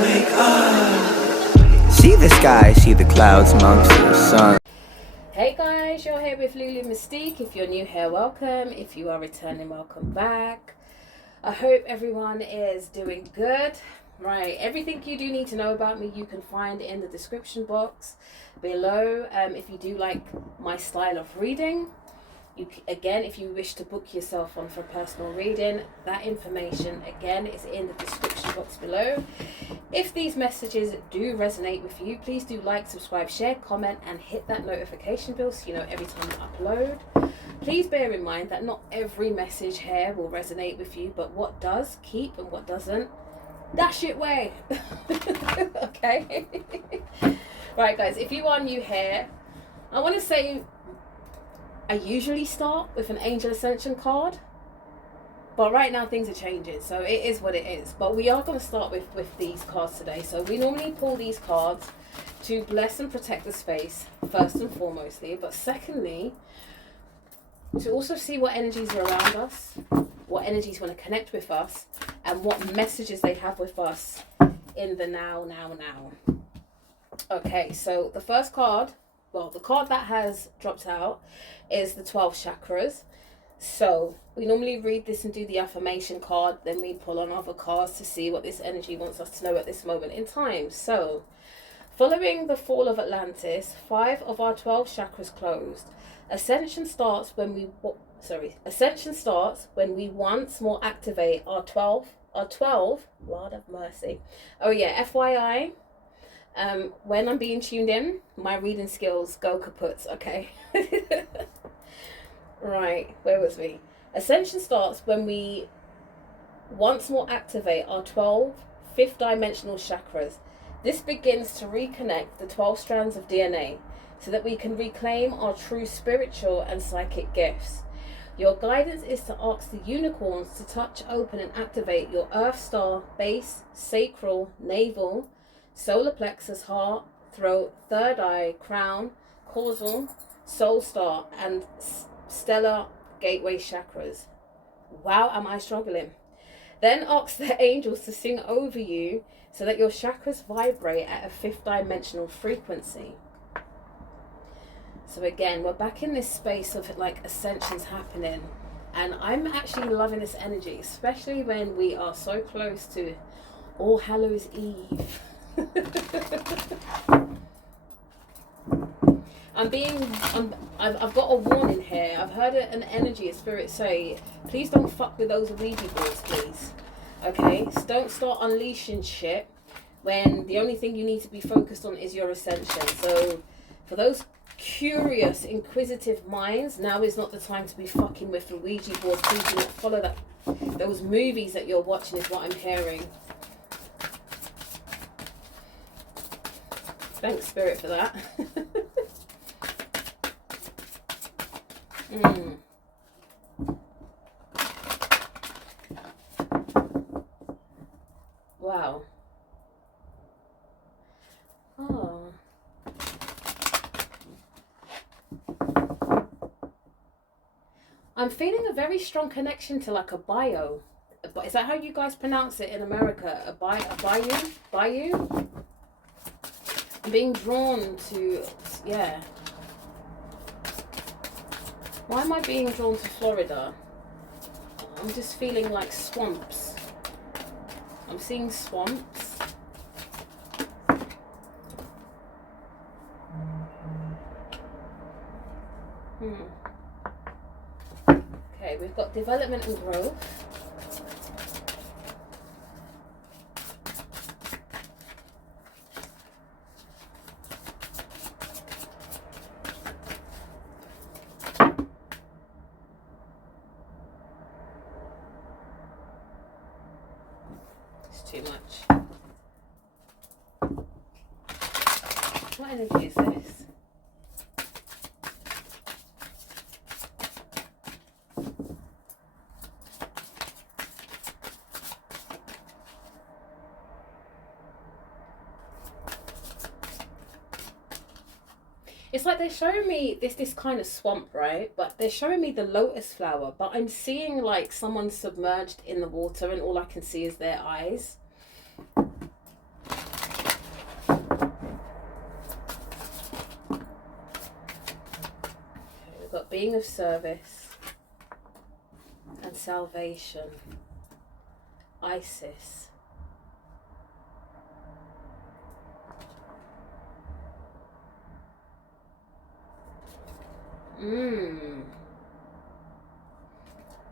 See the sky, see the clouds amongst the sun. Hey guys, you're here with Lulu Mystique. If you're new here, welcome. If you are returning, welcome back. I hope everyone is doing good. Right, everything you do need to know about me you can find in the description box below. If you do like my style of reading, again, if you wish to book yourself on for personal reading, that information again is in the description box below. If these messages do resonate with you, please do like, subscribe, share, comment, and hit that notification bell so you know every time I upload. Please bear in mind that not every message here will resonate with you, but what does, keep, and what doesn't, that shit way. Okay. Right guys, if you are new here, I want to say I usually start with an Angel Ascension card, but right now things are changing, so it is what it is. But we are going to start with these cards today. So we normally pull these cards to bless and protect the space, first and foremostly, but secondly, to also see what energies are around us, what energies want to connect with us, and what messages they have with us in the now. Okay, so the first card, well, the card that has dropped out is the 12 chakras. So we normally read this and do the affirmation card, then we pull on other cards to see what this energy wants us to know at this moment in time. So following the fall of Atlantis, 5 of our 12 chakras closed. Ascension starts when we once more activate our 12, Lord have mercy. Oh yeah, FYI, when I'm being tuned in, my reading skills go kaputs, okay? Right, where was we? Ascension starts when we once more activate our 12 fifth dimensional chakras. This begins to reconnect the 12 strands of DNA so that we can reclaim our true spiritual and psychic gifts. Your guidance is to ask the unicorns to touch, open, and activate your Earth Star, base, sacral, navel, solar plexus, heart, throat, third eye, crown, causal, soul star, and stellar gateway chakras. Wow, am I struggling? Then ask the angels to sing over you so that your chakras vibrate at a fifth dimensional frequency. So again, we're back in this space of like ascensions happening, and I'm actually loving this energy, especially when we are so close to All Hallows Eve. I've got a warning here. I've heard an energy, a spirit say, please don't fuck with those Ouija boards, please. Okay, so don't start unleashing shit when the only thing you need to be focused on is your ascension. So for those curious, inquisitive minds, now is not the time to be fucking with the Ouija board. Please do not follow those movies that you're watching, is what I'm hearing. Thanks, Spirit, for that. Wow. Oh. I'm feeling a very strong connection to like a bio. Is that how you guys pronounce it in America? A bayou? Bayou? I'm being drawn to, yeah. Why am I being drawn to Florida? I'm just feeling like swamps. I'm seeing swamps. Okay, we've got development and growth. Too much. What energy is this? It's like they're showing me this kind of swamp, right? But they're showing me the lotus flower, but I'm seeing like someone submerged in the water and all I can see is their eyes. being of service and salvation. Isis.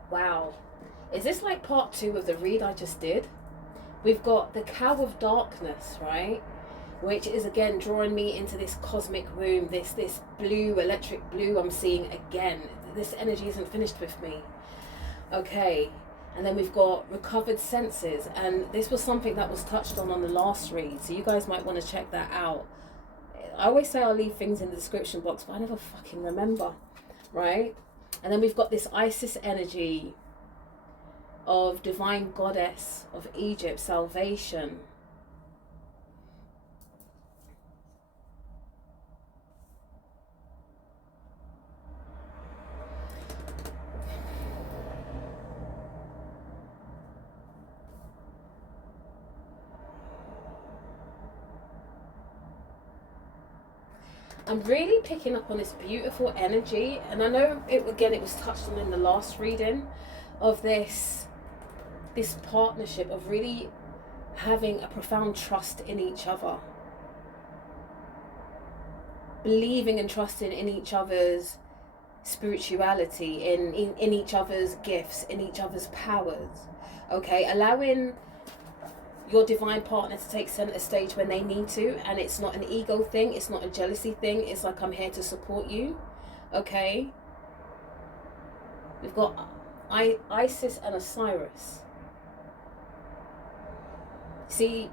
Wow. Is this like part 2 of the read I just did? We've got the Cow of Darkness, right? Which is again drawing me into this cosmic womb, this blue, electric blue I'm seeing again. This energy isn't finished with me. Okay. And then we've got recovered senses. And this was something that was touched on the last read. So you guys might want to check that out. I always say I'll leave things in the description box, but I never fucking remember, right? And then we've got this Isis energy of divine goddess of Egypt, salvation. I'm really picking up on this beautiful energy, and I know it was touched on in the last reading, of this partnership of really having a profound trust in each other, believing and trusting in each other's spirituality, in each other's gifts, in each other's powers. Okay, allowing your divine partner to take center stage when they need to, and it's not an ego thing, it's not a jealousy thing, it's like, I'm here to support you. Okay, we've got Isis and Osiris. See,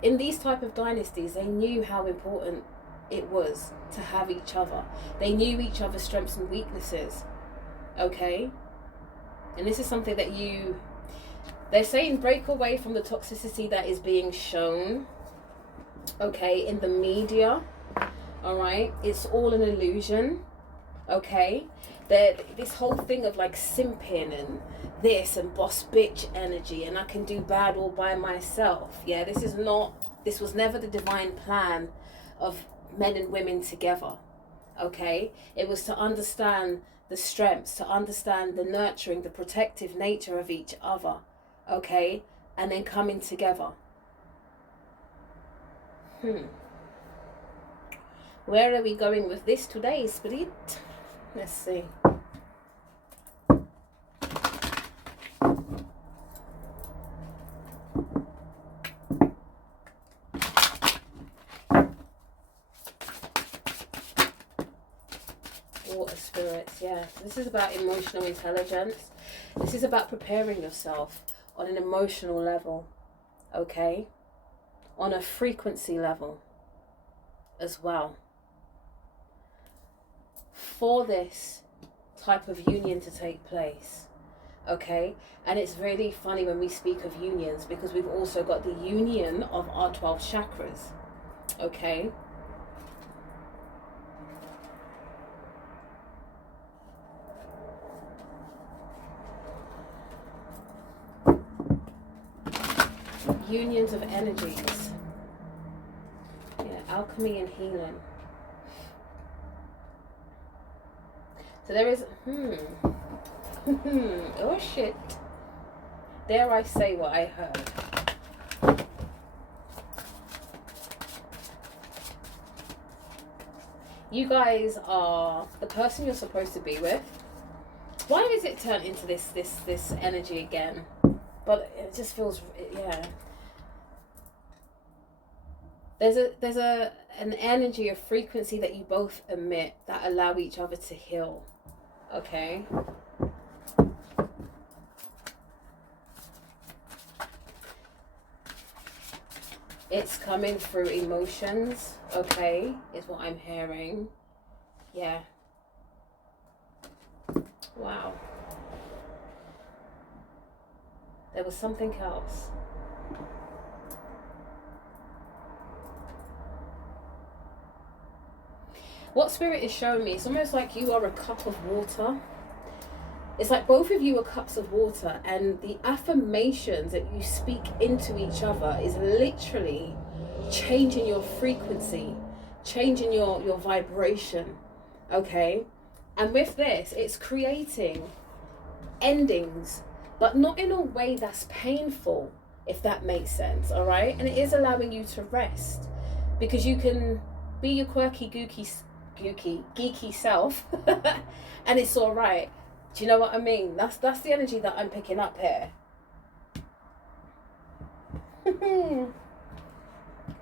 in these type of dynasties, they knew how important it was to have each other. They knew each other's strengths and weaknesses. Okay, and this is something that they're saying, break away from the toxicity that is being shown, okay, in the media. All right, it's all an illusion. Okay, this whole thing of like simping and this and boss bitch energy, and I can do bad all by myself. Yeah, this was never the divine plan of men and women together. Okay, it was to understand the strengths, to understand the nurturing, the protective nature of each other. Okay, and then coming together. Where are we going with this today, Spirit? Let's see. Water spirits, yeah. This is about emotional intelligence. This is about preparing yourself on an emotional level, okay? On a frequency level as well. For this type of union to take place, okay? And it's really funny when we speak of unions, because we've also got the union of our 12 chakras, okay? Unions of energies. Yeah, alchemy and healing. So there is, oh shit. Dare I say what I heard? You guys are the person you're supposed to be with. Why does it turn into this energy again? But it just feels, yeah. There's an energy, a frequency that you both emit that allow each other to heal. Okay. It's coming through emotions, okay, is what I'm hearing. Yeah. Wow. There was something else. What Spirit is showing me, it's almost like you are a cup of water. It's like both of you are cups of water, and the affirmations that you speak into each other is literally changing your frequency, changing your vibration, okay? And with this, it's creating endings, but not in a way that's painful, if that makes sense, all right? And it is allowing you to rest, because you can be your quirky, geeky self, and it's all right. Do you know what I mean? That's the energy that I'm picking up here.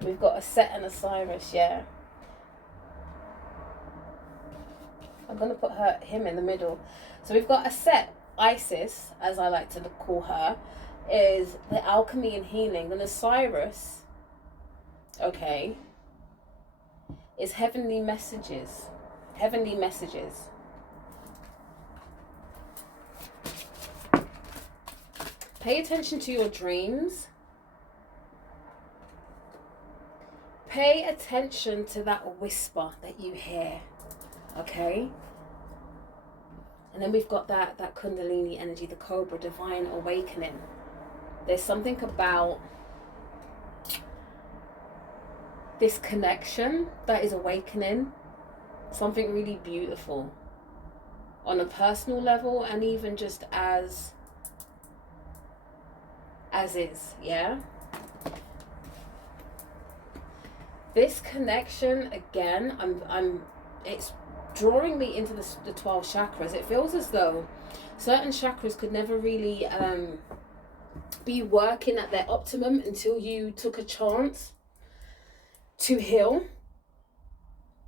We've got a Set and a Cyrus, yeah. I'm going to put him in the middle. So we've got a Set, Isis, as I like to call her, is the alchemy and healing. And the Cyrus, okay, is heavenly messages. Heavenly messages. Pay attention to your dreams. Pay attention to that whisper that you hear, okay? And then we've got that Kundalini energy, the Cobra, divine awakening. There's something about this connection that is awakening, something really beautiful on a personal level, and even just as is, yeah? This connection, again, it's drawing me into the 12 chakras. It feels as though certain chakras could never really be working at their optimum until you took a chance to heal.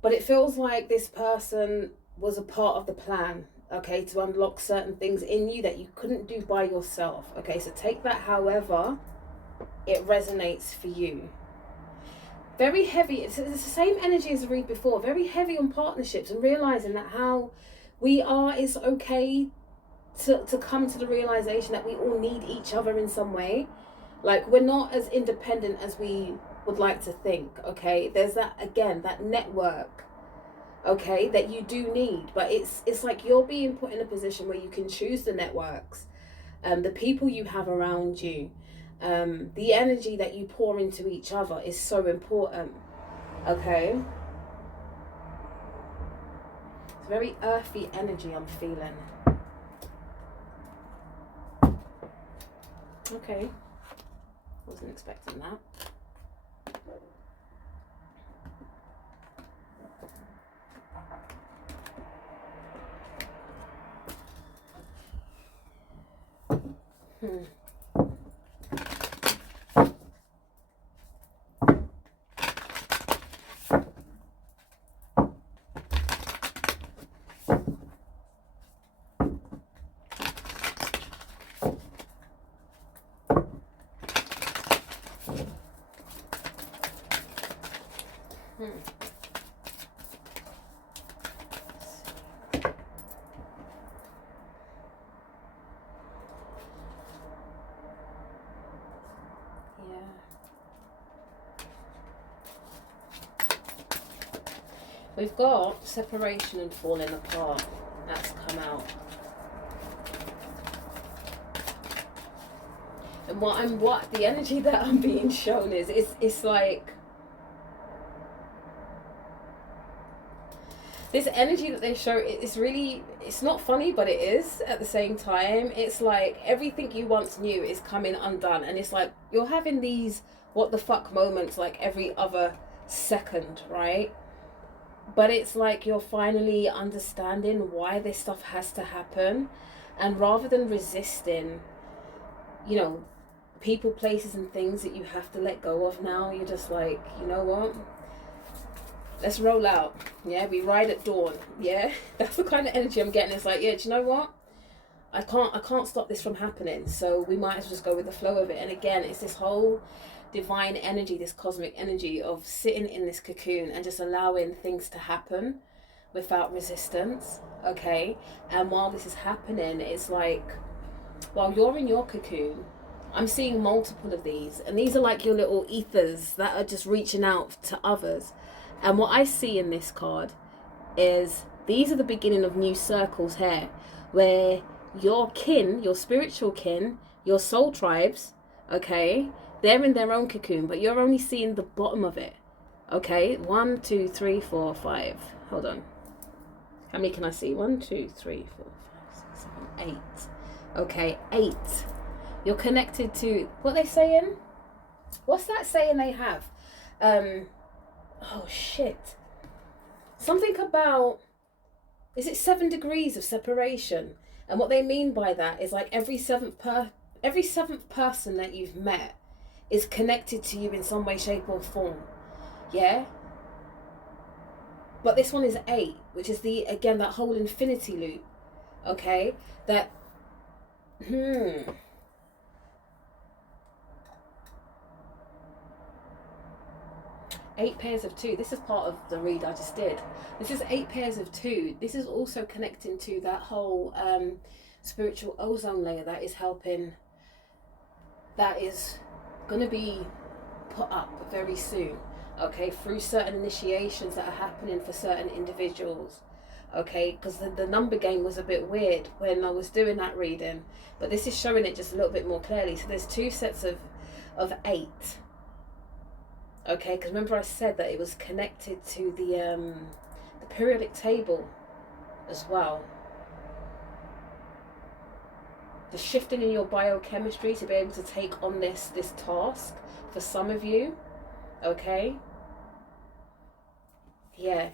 But it feels like this person was a part of the plan, okay, to unlock certain things in you that you couldn't do by yourself. Okay, so take that however it resonates for you. Very heavy, it's the same energy as I read before, very heavy on partnerships and realizing that how we are is okay to come to the realization that we all need each other in some way. Like, we're not as independent as we would like to think, okay? There's that, again, that network, okay, that you do need, but it's like you're being put in a position where you can choose the networks, the people you have around you. The energy that you pour into each other is so important, okay? It's very earthy energy I'm feeling. Okay, wasn't expecting that. We've got separation and falling apart. That's come out. And what the energy that I'm being shown is, it's like this energy that they show. It's not funny, but it is at the same time. It's like everything you once knew is coming undone, and it's like you're having these what the fuck moments like every other second, right? But it's like you're finally understanding why this stuff has to happen, and rather than resisting, you know, people, places and things that you have to let go of now, you're just like, you know what, let's roll out. Yeah, we ride at dawn. Yeah, that's the kind of energy I'm getting. It's like, yeah, do you know what, I can't stop this from happening, so we might as well just go with the flow of it. And again, it's this whole divine energy, this cosmic energy of sitting in this cocoon and just allowing things to happen without resistance, okay? And while this is happening, it's like, while you're in your cocoon, I'm seeing multiple of these, and these are like your little ethers that are just reaching out to others. And what I see in this card is these are the beginning of new circles here, where your kin, your spiritual kin, your soul tribes, okay, they're in their own cocoon, but you're only seeing the bottom of it, okay? 1, 2, 3, 4, 5. Hold on. How many can I see? 1, 2, 3, 4, 5, 6, 7, 8. Okay, 8. You're connected to, what they saying? What's that saying they have? Oh shit. Something about, is it 7 degrees of separation? And what they mean by that is like every seventh person that you've met is connected to you in some way, shape or form. Yeah? But this one is 8, which is again, that whole infinity loop. Okay? That, 8 pairs of 2. This is part of the read I just did. This is 8 pairs of 2. This is also connecting to that whole spiritual ozone layer that is helping, that is going to be put up very soon. Okay, through certain initiations that are happening for certain individuals. Okay, because the number game was a bit weird when I was doing that reading, but this is showing it just a little bit more clearly. So there's 2 sets of 8. Okay, because remember I said that it was connected to the periodic table as well. The shifting in your biochemistry to be able to take on this task for some of you. Okay. Yeah,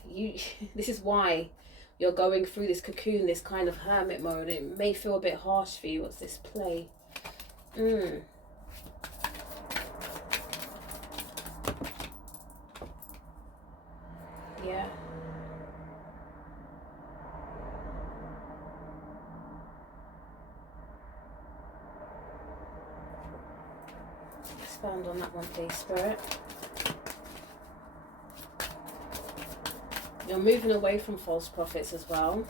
this is why you're going through this cocoon, this kind of hermit mode. It may feel a bit harsh for you. What's this play? Yeah. Expand on that one, please, Spirit. You're moving away from false prophets as well.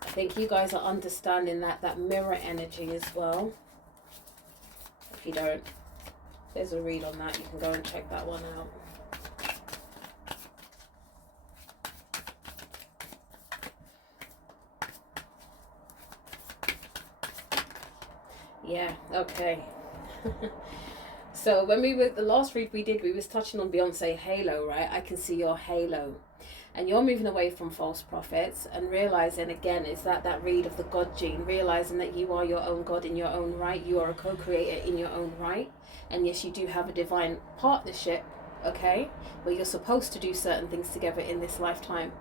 I think you guys are understanding that mirror energy as well. If you don't, there's a read on that. You can go and check that one out. Yeah, okay. So when the last read we did, we was touching on Beyonce halo, right? I can see your halo. And you're moving away from false prophets and realizing, again, is that read of the God gene, realizing that you are your own God in your own right. You are a co-creator in your own right. And yes, you do have a divine partnership, okay? Where you're supposed to do certain things together in this lifetime,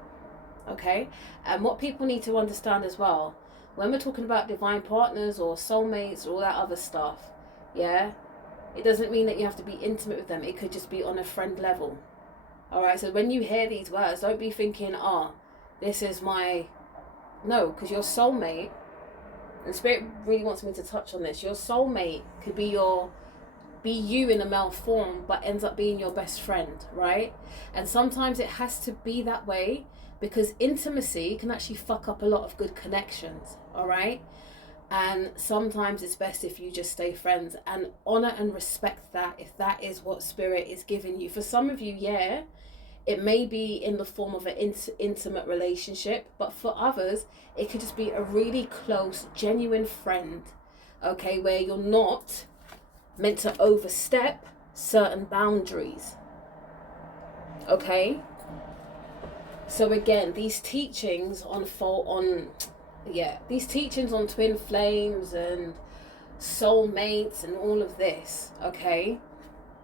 okay? And what people need to understand as well, when we're talking about divine partners or soulmates or all that other stuff, yeah, it doesn't mean that you have to be intimate with them. It could just be on a friend level. All right, so when you hear these words, don't be thinking, this is my... No, because your soulmate, and Spirit really wants me to touch on this, your soulmate could be you in a male form, but ends up being your best friend, right? And sometimes it has to be that way because intimacy can actually fuck up a lot of good connections, all right? And sometimes it's best if you just stay friends and honor and respect that, if that is what Spirit is giving you. For some of you, yeah, it may be in the form of an intimate relationship, but for others, it could just be a really close, genuine friend, okay, where you're not meant to overstep certain boundaries, okay? So again, these teachings on these teachings on twin flames and soulmates and all of this, okay,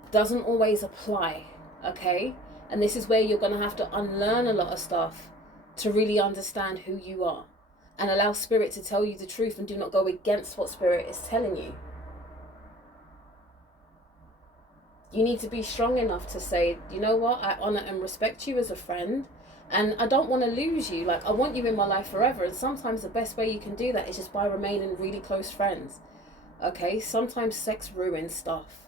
doesn't always apply, okay? And this is where you're going to have to unlearn a lot of stuff to really understand who you are and allow Spirit to tell you the truth and do not go against what Spirit is telling you. You need to be strong enough to say, you know what, I honor and respect you as a friend, and I don't want to lose you. Like, I want you in my life forever. And sometimes the best way you can do that is just by remaining really close friends. Okay? Sometimes sex ruins stuff.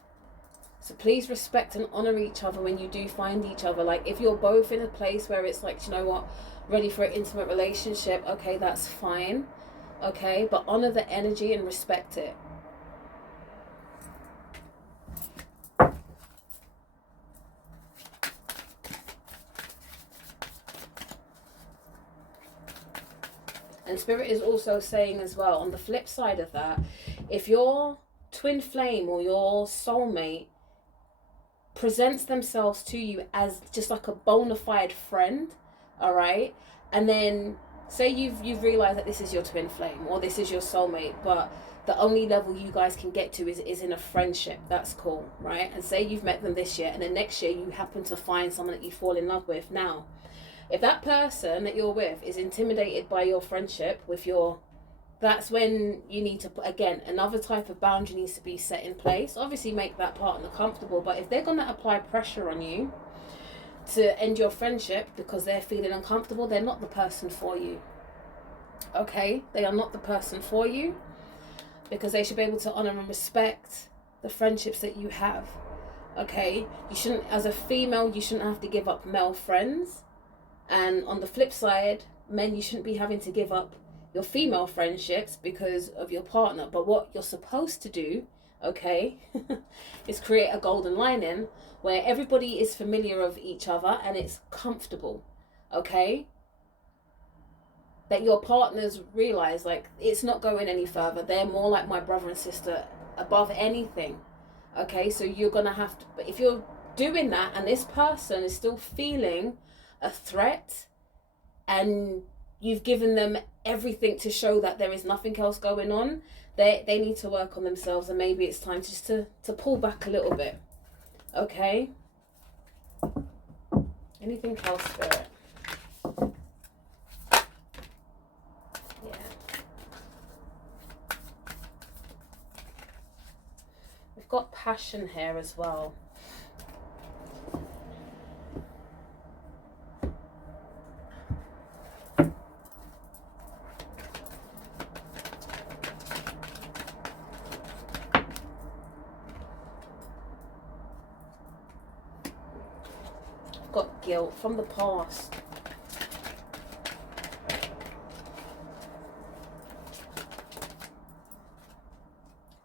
So please respect and honor each other when you do find each other. Like, if you're both in a place where it's like, you know what, ready for an intimate relationship, okay, that's fine. Okay? But honor the energy and respect it. And Spirit is also saying as well, on the flip side of that, if your twin flame or your soulmate presents themselves to you as just like a bona fide friend, all right? And then say you've realized that this is your twin flame or this is your soulmate, but the only level you guys can get to is in a friendship. That's cool, right? And say you've met them this year, and then next year you happen to find someone that you fall in love with. Now, if that person that you're with is intimidated by your friendship with your, that's when you need to put, again, another type of boundary needs to be set in place. Obviously make that partner comfortable, but if they're going to apply pressure on you to end your friendship because they're feeling uncomfortable, they're not the person for you. Okay? They are not the person for you, because they should be able to honor and respect the friendships that you have. Okay? You shouldn't, as a female, you shouldn't have to give up male friends. And on the flip side, men, you shouldn't be having to give up your female friendships because of your partner. But what you're supposed to do, okay, is create a golden lining where everybody is familiar of each other and it's comfortable, okay? That your partners realize, like, it's not going any further. They're more like my brother and sister above anything, okay? So you're going to have to, but if you're doing that and this person is still feeling a threat and you've given them everything to show that there is nothing else going on, they need to work on themselves, and maybe it's time just to pull back a little bit, okay? Anything else, Spirit? Yeah. We've got passion here as well. Got guilt from the past.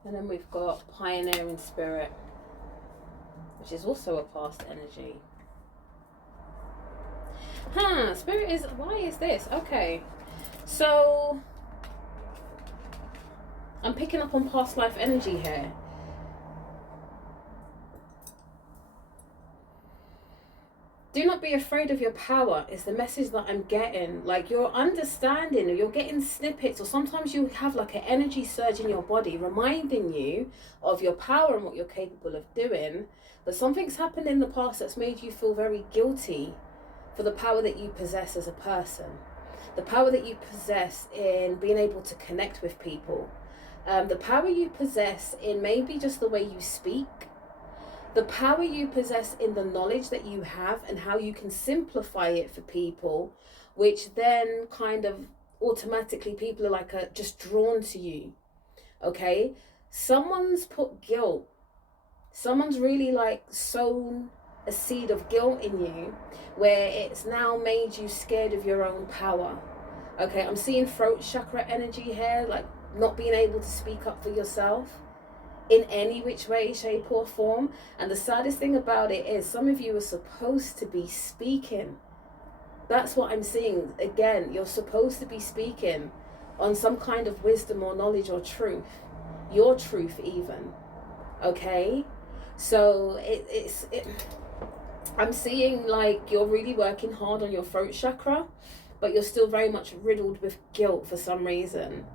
And then we've got pioneering spirit, which is also a past energy. Spirit is, why is this? Okay, so I'm picking up on past life energy here. Do not be afraid of your power is the message that I'm getting. Like, you're understanding, or you're getting snippets, or sometimes you have like an energy surge in your body reminding you of your power and what you're capable of doing. But something's happened in the past that's made you feel very guilty for the power that you possess as a person. The power that you possess in being able to connect with people. The power you possess in maybe just the way you speak. The power you possess in the knowledge that you have and how you can simplify it for people, which then kind of automatically people are like just drawn to you, okay? Someone's put guilt. Someone's really like sown a seed of guilt in you where it's now made you scared of your own power, okay? I'm seeing throat chakra energy here, like not being able to speak up for yourself in any which way, shape or form. And the saddest thing about it is some of you are supposed to be speaking. That's what I'm seeing. Again, you're supposed to be speaking on some kind of wisdom or knowledge or truth, your truth even, okay? So I'm seeing like you're really working hard on your throat chakra, but you're still very much riddled with guilt for some reason.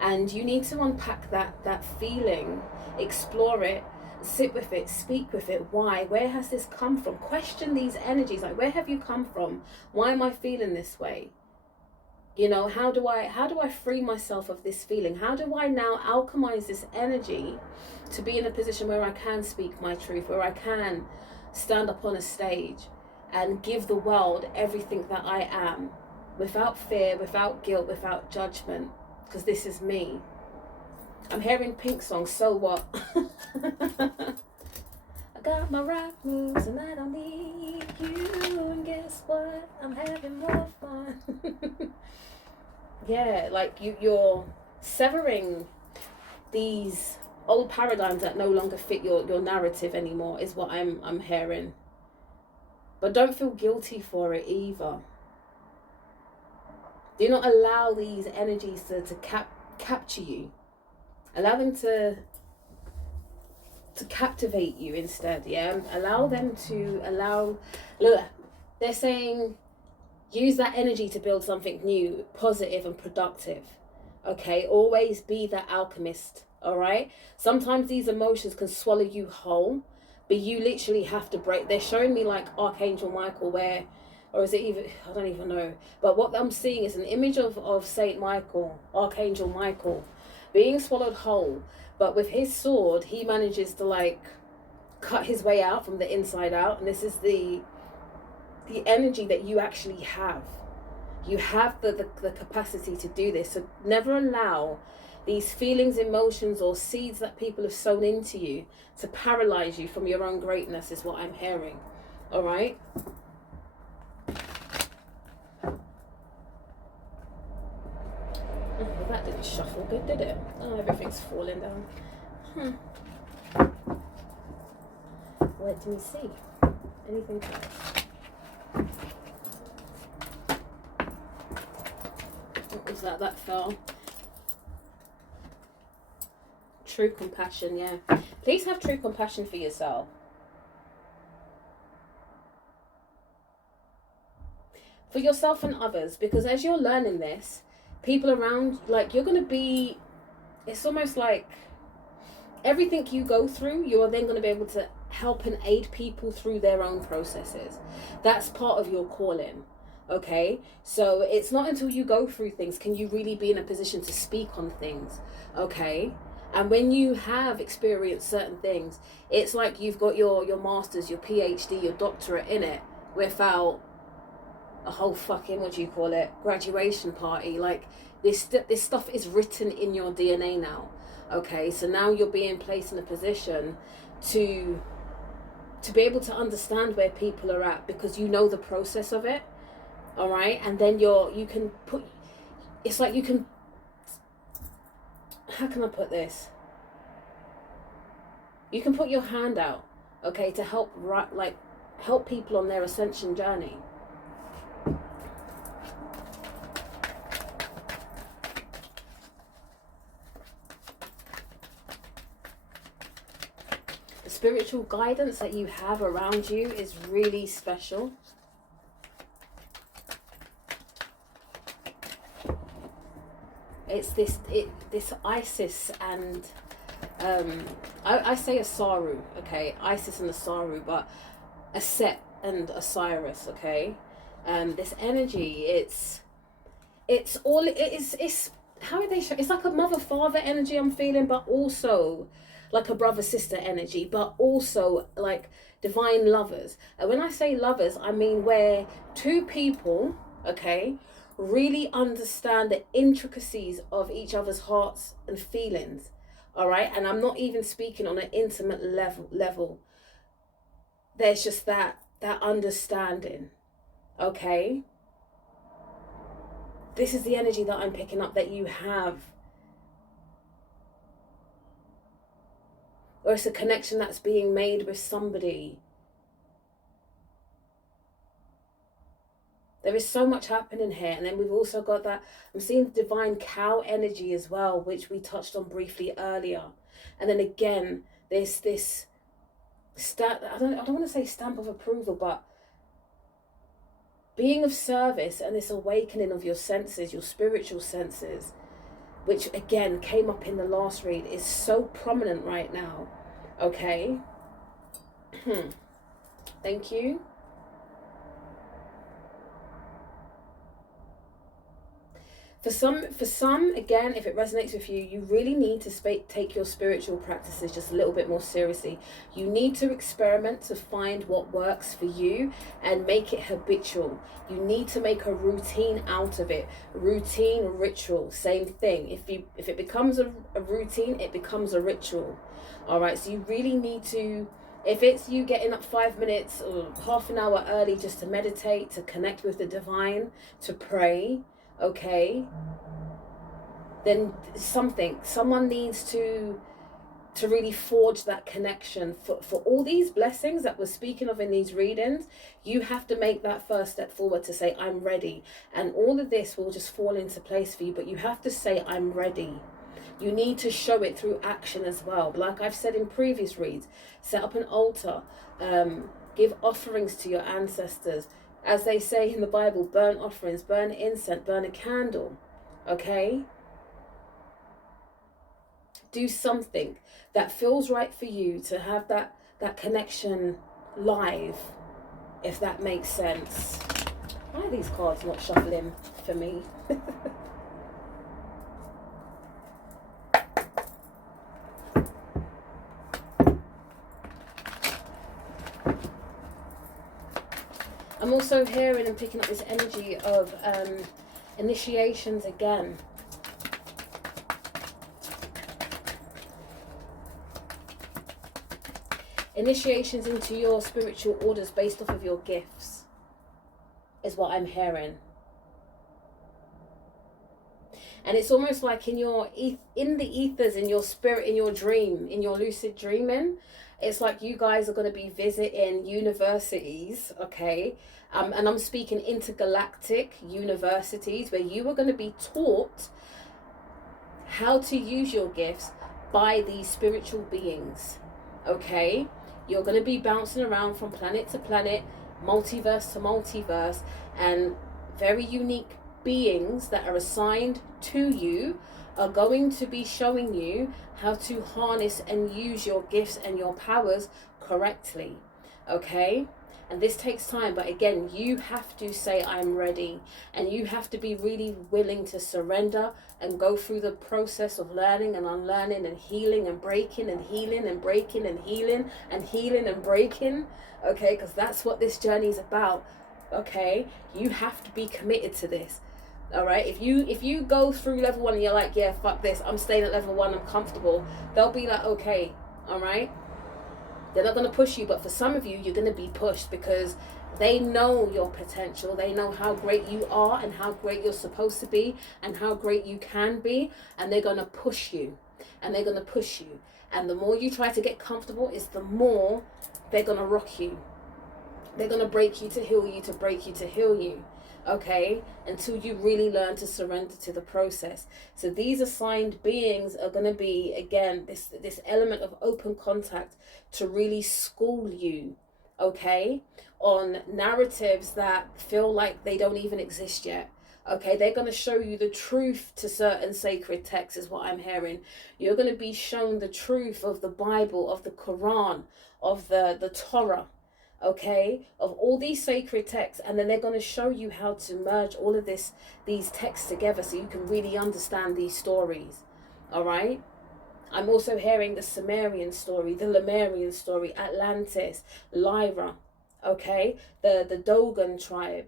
And you need to unpack that feeling, explore it, sit with it, speak with it. Why? Where has this come from? Question these energies. Like, where have you come from? Why am I feeling this way? You know, how do I free myself of this feeling? How do I now alchemize this energy to be in a position where I can speak my truth, where I can stand up on a stage and give the world everything that I am, without fear, without guilt, without judgment? Because this is me. I'm hearing Pink song, So What? I got my rock moves and I don't need you. And guess what? I'm having more fun. Yeah, like you're severing these old paradigms that no longer fit your narrative anymore is what I'm hearing. But don't feel guilty for it either. Do not allow these energies to capture you. Allow them to captivate you instead, yeah? Allow them to they're saying Use that energy to build something new, positive and productive. Okay, always be the alchemist. All right, sometimes these emotions can swallow you whole, but you literally have to break. They're showing me like Archangel Michael, where, or is it even, I don't even know, but what I'm seeing is an image of Saint Michael, Archangel Michael, being swallowed whole, but with his sword he manages to like cut his way out from the inside out. And this is the energy that you actually have. You have the capacity to do this. So never allow these feelings, emotions, or seeds that people have sown into you to paralyze you from your own greatness, is what I'm hearing. All right. Well, that didn't shuffle good, did it? Oh, everything's falling down. Let me see. Anything else? What was that? That fell. True compassion, yeah. Please have true compassion for yourself. For yourself and others, because as you're learning this, people around, like, you're going to be, it's almost like everything you go through, you are then going to be able to help and aid people through their own processes. That's part of your calling. Okay, so it's not until you go through things can you really be in a position to speak on things. Okay, and when you have experienced certain things, it's like you've got your master's, your PhD, your doctorate in it without a whole fucking, what do you call it, graduation party. Like this stuff is written in your DNA now. Okay, so now you're being placed in a position to be able to understand where people are at, because you know the process of it. All right, and then you can put, it's like you can, how can I put this? You can put your hand out, okay, to help help people on their ascension journey. The spiritual guidance that you have around you is really special. It's this Isis and I say Asaru, okay, Isis and Asaru, but a Set and Osiris, okay. This energy, it's all, it's how would they show? It's like a mother father energy I'm feeling, but also like a brother sister energy, but also like divine lovers. And when I say lovers, I mean where two people, okay, really understand the intricacies of each other's hearts and feelings. All right, and I'm not even speaking on an intimate level. There's just that understanding. Okay, this is the energy that I'm picking up that you have. Or it's a connection that's being made with somebody. There is so much happening here. And then we've also got that, I'm seeing divine cow energy as well, which we touched on briefly earlier. And then again, there's this I don't want to say stamp of approval, but being of service and this awakening of your senses, your spiritual senses, which again came up in the last read, is so prominent right now. Okay. Thank you. For some, again, if it resonates with you, you really need to take your spiritual practices just a little bit more seriously. You need to experiment to find what works for you and make it habitual. You need to make a routine out of it. Routine, ritual, same thing. If it becomes a routine, it becomes a ritual. All right, so you really need to, if it's you getting up 5 minutes or half an hour early just to meditate, to connect with the divine, to pray, okay, then someone needs to really forge that connection. For all these blessings that we're speaking of in these readings, you have to make that first step forward to say, I'm ready. And all of this will just fall into place for you, but you have to say, I'm ready. You need to show it through action as well. But like I've said in previous reads, set up an altar, give offerings to your ancestors, As they say in the Bible, burn offerings, burn incense, burn a candle. Okay? Do something that feels right for you to have that connection live, if that makes sense. Why are these cards not shuffling for me? I'm also hearing and picking up this energy of initiations again. Initiations into your spiritual orders based off of your gifts is what I'm hearing. And it's almost like in the ethers, in your spirit, in your dream, in your lucid dreaming, it's like you guys are going to be visiting universities, okay? And I'm speaking intergalactic universities where you are going to be taught how to use your gifts by these spiritual beings, okay? You're going to be bouncing around from planet to planet, multiverse to multiverse, and very unique beings that are assigned to you are going to be showing you how to harness and use your gifts and your powers correctly, okay? And this takes time, but again, you have to say, I'm ready. And you have to be really willing to surrender and go through the process of learning and unlearning and healing and breaking and healing and breaking and healing and healing and breaking, okay? Because that's what this journey is about, okay? You have to be committed to this. All right, if you go through level 1 and you're like, yeah, fuck this, I'm staying at level 1, I'm comfortable, they'll be like, okay, all right. They're not going to push you, but for some of you, you're going to be pushed because they know your potential. They know how great you are and how great you're supposed to be and how great you can be, and they're going to push you, and they're going to push you. And the more you try to get comfortable is the more they're going to rock you. They're going to break you to heal you, to break you to heal you. Okay, until you really learn to surrender to the process. So these assigned beings are going to be, again, this element of open contact to really school you, okay, on narratives that feel like they don't even exist yet. Okay, they're going to show you the truth to certain sacred texts is what I'm hearing. You're going to be shown the truth of the Bible, of the Quran, of the Torah, okay, of all these sacred texts, and then they're going to show you how to merge all of these texts together so you can really understand these stories. All right, I'm also hearing the Sumerian story, the Lemurian story, Atlantis, Lyra, okay, the Dogon tribe,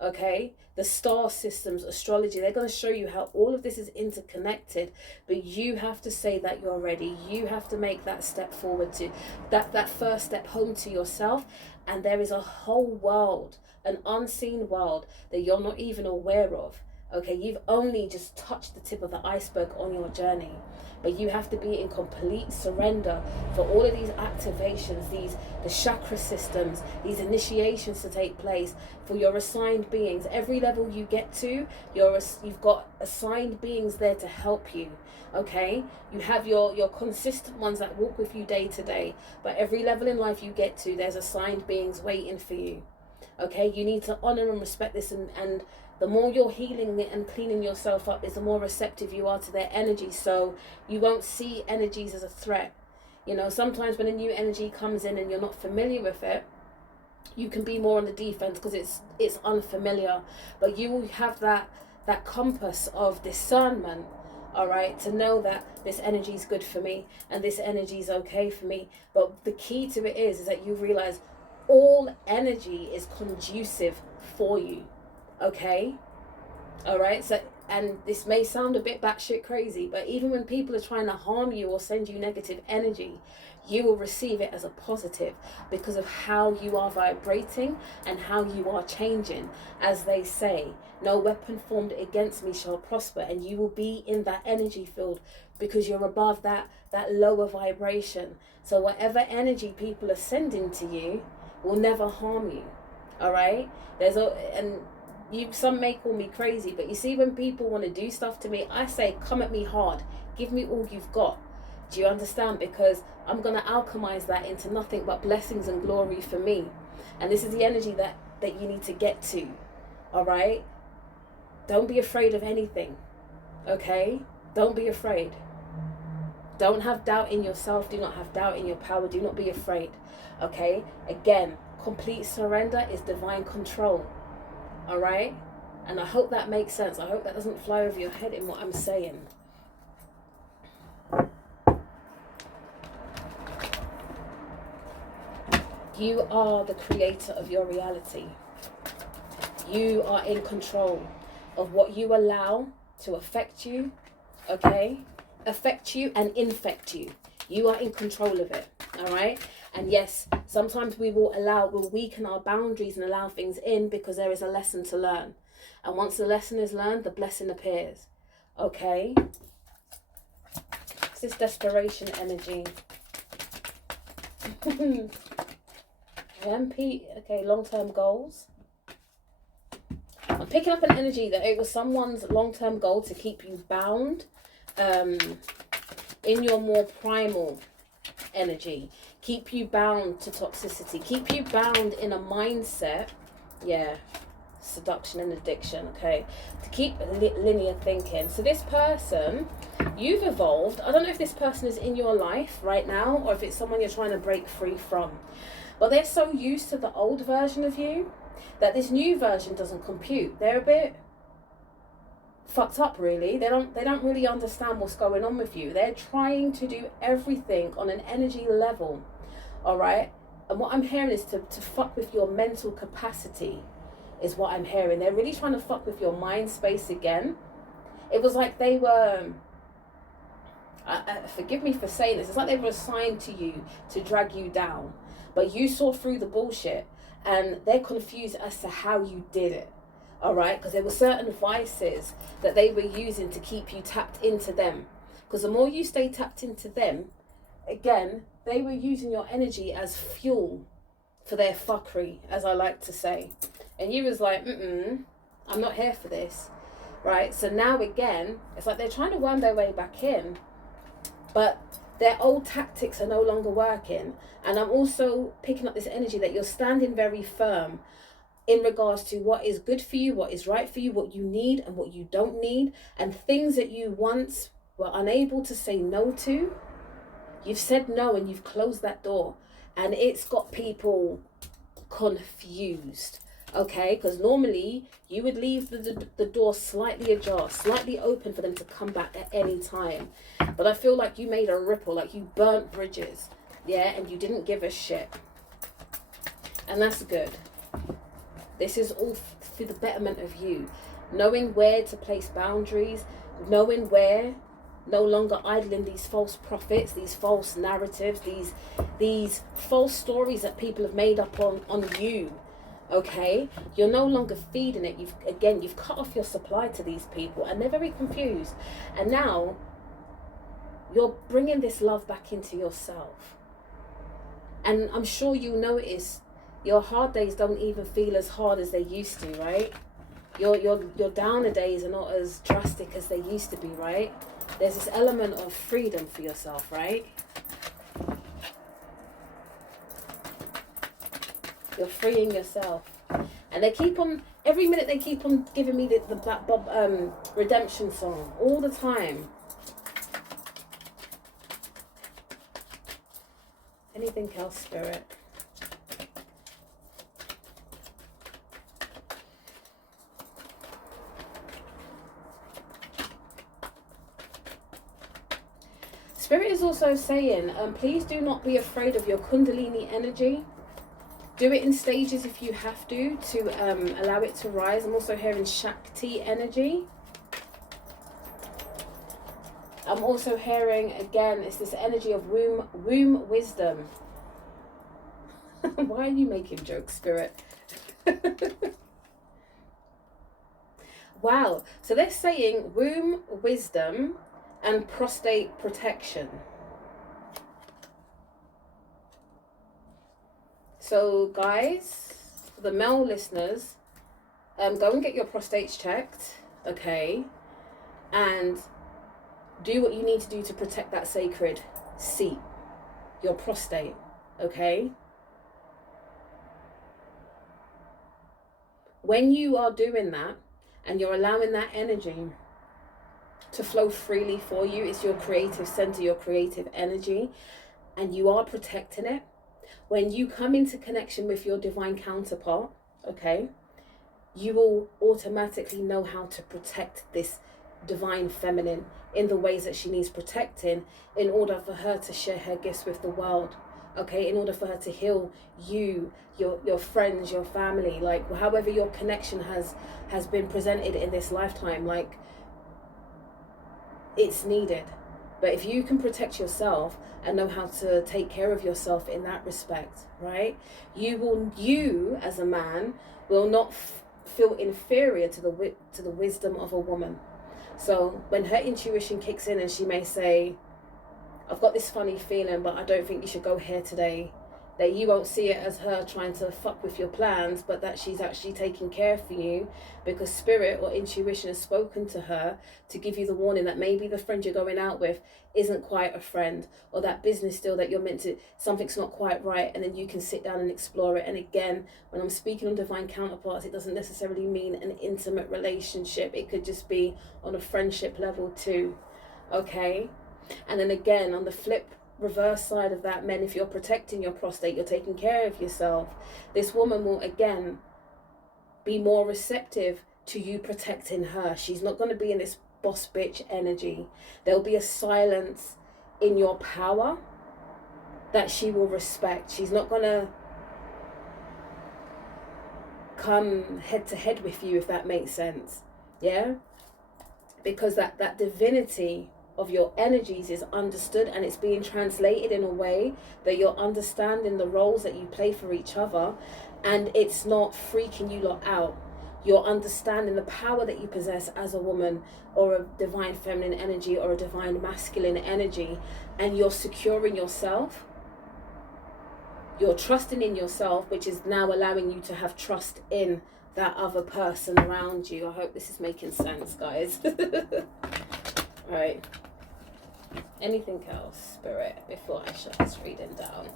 okay, the star systems, astrology. They're going to show you how all of this is interconnected, but you have to say that you're ready. You have to make that step forward to that first step home to yourself. And there is a whole world, an unseen world that you're not even aware of. Okay, you've only just touched the tip of the iceberg on your journey, but you have to be in complete surrender for all of these activations, the chakra systems, these initiations to take place, for your assigned beings. Every level you get to, you've got assigned beings there to help you. Okay, you have your consistent ones that walk with you day to day, but every level in life you get to, there's assigned beings waiting for you. Okay, you need to honor and respect this, and the more you're healing it and cleaning yourself up is the more receptive you are to their energy, so you won't see energies as a threat. You know, sometimes when a new energy comes in and you're not familiar with it, you can be more on the defense because it's unfamiliar, but you will have that compass of discernment, all right, to know that this energy is good for me and this energy is okay for me. But the key to it is that you realize all energy is conducive for you. Okay, all right, so, and this may sound a bit batshit crazy, but even when people are trying to harm you or send you negative energy, you will receive it as a positive because of how you are vibrating and how you are changing. As they say, no weapon formed against me shall prosper, and you will be in that energy field because you're above that lower vibration. So whatever energy people are sending to you will never harm you. All right, some may call me crazy, but you see, when people want to do stuff to me, I say, come at me hard, give me all you've got. Do you understand? Because I'm going to alchemize that into nothing but blessings and glory for me. And this is the energy that that you need to get to. All right? Don't be afraid of anything. Okay? Don't be afraid. Don't have doubt in yourself. Do not have doubt in your power. Do not be afraid. Okay? Again, complete surrender is divine control. All right? And I hope that makes sense. I hope that doesn't fly over your head in what I'm saying. You are the creator of your reality. You are in control of what you allow to affect you, okay? Affect you and infect you. You are in control of it, all right? And yes, sometimes we'll weaken our boundaries and allow things in because there is a lesson to learn. And once the lesson is learned, the blessing appears, okay? It's this desperation energy. MP, okay, long-term goals. I'm picking up an energy that it was someone's long-term goal to keep you bound in your more primal energy. Keep you bound to toxicity. Keep you bound in a mindset. Yeah, seduction and addiction, okay. To keep linear thinking. So this person, you've evolved. I don't know if this person is in your life right now or if it's someone you're trying to break free from. But they're so used to the old version of you that this new version doesn't compute. They're a bit fucked up, really. They don't really understand what's going on with you. They're trying to do everything on an energy level, all right? And what I'm hearing is to fuck with your mental capacity is what I'm hearing. They're really trying to fuck with your mind space again. It was like they were... forgive me for saying this. It's like they were assigned to you to drag you down. But you saw through the bullshit and they're confused as to how you did it. All right? Because there were certain vices that they were using to keep you tapped into them. Because the more you stay tapped into them, again, they were using your energy as fuel for their fuckery, as I like to say. And you was like, I'm not here for this. Right? So now again, it's like they're trying to worm their way back in. But their old tactics are no longer working. And I'm also picking up this energy that you're standing very firm in regards to what is good for you, what is right for you, what you need and what you don't need. And things that you once were unable to say no to, you've said no and you've closed that door. And it's got people confused. Okay, because normally you would leave the door slightly ajar, slightly open for them to come back at any time. But I feel like you made a ripple, like you burnt bridges, yeah, and you didn't give a shit. And that's good. This is all for the betterment of you. Knowing where to place boundaries, knowing where, no longer idling these false prophets, these false narratives, these false stories that people have made up on you. Okay, you're no longer feeding it. You've cut off your supply to these people and they're very confused. And now you're bringing this love back into yourself. And I'm sure you notice your hard days don't even feel as hard as they used to, right? Your downer days are not as drastic as they used to be, right? There's this element of freedom for yourself, right? You're freeing yourself. And they keep on, every minute they keep on giving me the Black Bob redemption song all the time. Anything else, Spirit? Spirit is also saying, please do not be afraid of your Kundalini energy. Do it in stages if you have to allow it to rise. I'm also hearing Shakti energy. I'm also hearing, again, it's this energy of womb wisdom. Why are you making jokes, Spirit? Wow. So they're saying womb wisdom and prostate protection. So guys, for the male listeners, go and get your prostates checked, okay? And do what you need to do to protect that sacred seat, your prostate, okay? When you are doing that and you're allowing that energy to flow freely for you, it's your creative center, your creative energy, and you are protecting it. When you come into connection with your divine counterpart, okay, you will automatically know how to protect this divine feminine in the ways that she needs protecting in order for her to share her gifts with the world, okay, in order for her to heal you, your friends, your family, like however your connection has been presented in this lifetime, like it's needed. But if you can protect yourself and know how to take care of yourself in that respect, right, you as a man will not feel inferior to the wisdom of a woman. So when her intuition kicks in and she may say, I've got this funny feeling, but I don't think you should go here today, that you won't see it as her trying to fuck with your plans, but that she's actually taking care for you because spirit or intuition has spoken to her to give you the warning that maybe the friend you're going out with isn't quite a friend, or that business deal that you're meant to, something's not quite right, and then you can sit down and explore it. And again, when I'm speaking on divine counterparts, it doesn't necessarily mean an intimate relationship. It could just be on a friendship level too, okay? And then again, on the flip reverse side of that, men, if you're protecting your prostate, you're taking care of yourself, this woman will again be more receptive to you protecting her. She's not going to be in this boss bitch energy. There'll be a silence in your power that she will respect. She's not going to come head to head with you, if that makes sense. Yeah, because that divinity of your energies is understood, and it's being translated in a way that you're understanding the roles that you play for each other, and it's not freaking you lot out. You're understanding the power that you possess as a woman, or a divine feminine energy, or a divine masculine energy, and you're securing yourself. You're trusting in yourself, which is now allowing you to have trust in that other person around you. I hope this is making sense, guys. All right. Anything else, Spirit, before I shut this reading down?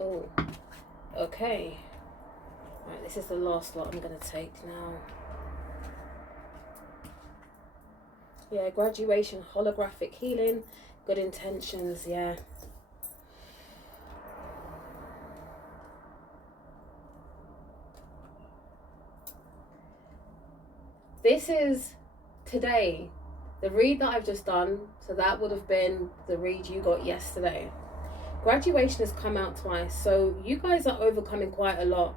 Oh, okay. Right, this is the last lot I'm going to take now. Yeah, graduation, holographic healing, good intentions, yeah. This is today, the read that I've just done, so that would have been the read you got yesterday. Graduation has come out twice, so you guys are overcoming quite a lot.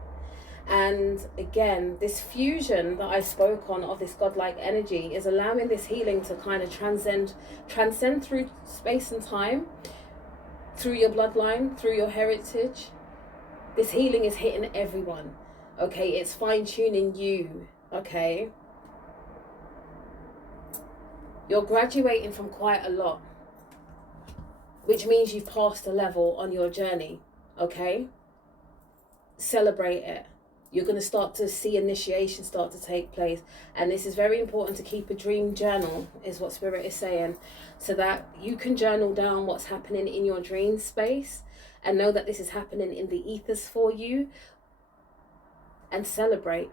And again, this fusion that I spoke on of this godlike energy is allowing this healing to kind of transcend through space and time, through your bloodline, through your heritage. This healing is hitting everyone, okay? It's fine-tuning you, okay? You're graduating from quite a lot, which means you've passed a level on your journey, okay? Celebrate it. You're going to start to see initiation start to take place. And this is very important to keep a dream journal, is what Spirit is saying, so that you can journal down what's happening in your dream space and know that this is happening in the ethers for you, and celebrate.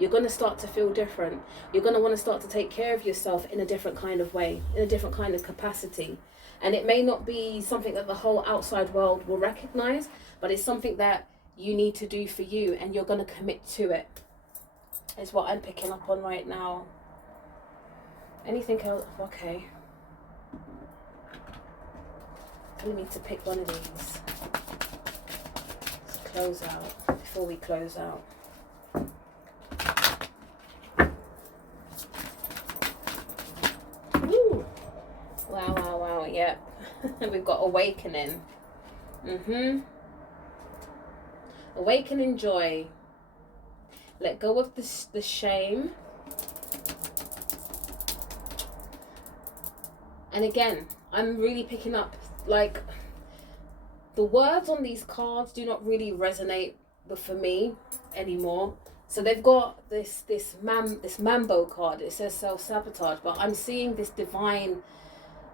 You're going to start to feel different. You're going to want to start to take care of yourself in a different kind of way, in a different kind of capacity. And it may not be something that the whole outside world will recognize, but it's something that you need to do for you, and you're going to commit to it, is what I'm picking up on right now. Anything else? Okay. Telling me to pick one of these. Let's close out before we close out. Woo! Wow, wow, wow, yep. We've got awakening. Awakening joy. Let go of the shame. And again, I'm really picking up like, the words on these cards do not really resonate for me anymore. So they've got this Mambo card. It says self-sabotage, but I'm seeing this divine.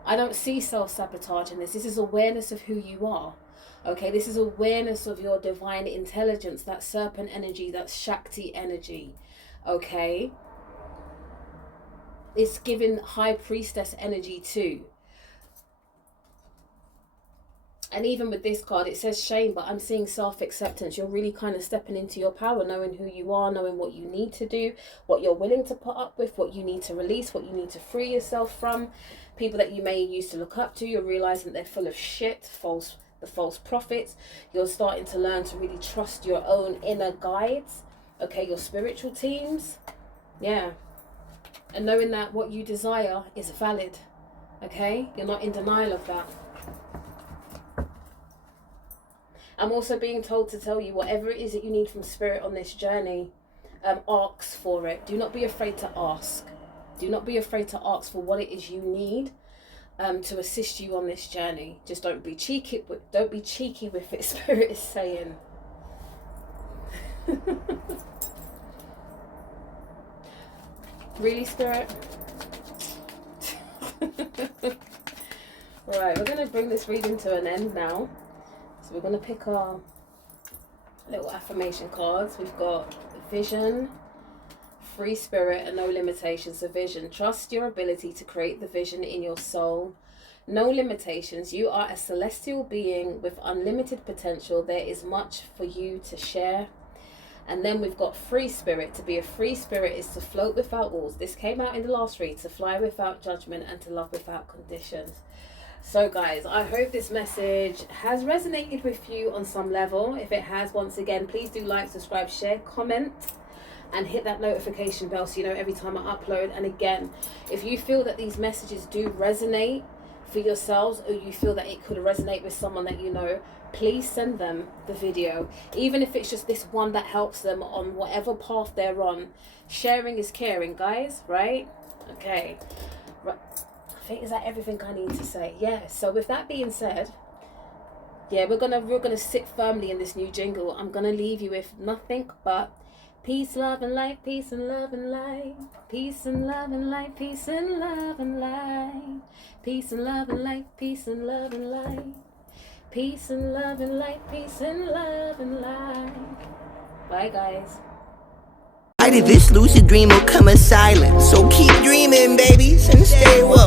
I don't see self-sabotage in this. This is awareness of who you are. Okay, this is awareness of your divine intelligence, that serpent energy, that Shakti energy. Okay, it's given high priestess energy too. And even with this card, it says shame, but I'm seeing self-acceptance. You're really kind of stepping into your power, knowing who you are, knowing what you need to do, what you're willing to put up with, what you need to release, what you need to free yourself from. People that you may used to look up to, you're realizing they're full of shit, the false prophets. You're starting to learn to really trust your own inner guides, okay, your spiritual teams. Yeah. And knowing that what you desire is valid, okay? You're not in denial of that. I'm also being told to tell you whatever it is that you need from spirit on this journey, ask for it. Do not be afraid to ask. Do not be afraid to ask for what it is you need to assist you on this journey. Just don't be cheeky. Don't be cheeky with it. Spirit is saying. Really, Spirit? Right, we're going to bring this reading to an end now. So we're going to pick our little affirmation cards. We've got vision, free spirit, and no limitations. So vision, trust your ability to create the vision in your soul. No limitations. You are a celestial being with unlimited potential. There is much for you to share. And then we've got free spirit. To be a free spirit is to float without walls. This came out in the last read. To fly without judgment and to love without conditions. So guys, I hope this message has resonated with you on some level. If it has, once again, please do like, subscribe, share, comment, and hit that notification bell so you know every time I upload. And again, if you feel that these messages do resonate for yourselves, or you feel that it could resonate with someone that you know, please send them the video. Even if it's just this one that helps them on whatever path they're on. Sharing is caring, guys, right? Okay. Right. I think, is that everything I need to say? Yeah. So with that being said, yeah, we're gonna sit firmly in this new jingle. I'm gonna leave you with nothing but peace, love, and light. Peace and love and light. Peace and love and light. Peace and love and light. Peace and love and light. Peace and love and light. Peace and love and light. Peace and love and light. Bye, guys. This lucid dream will come as silence. So keep dreaming, babies, and stay woke.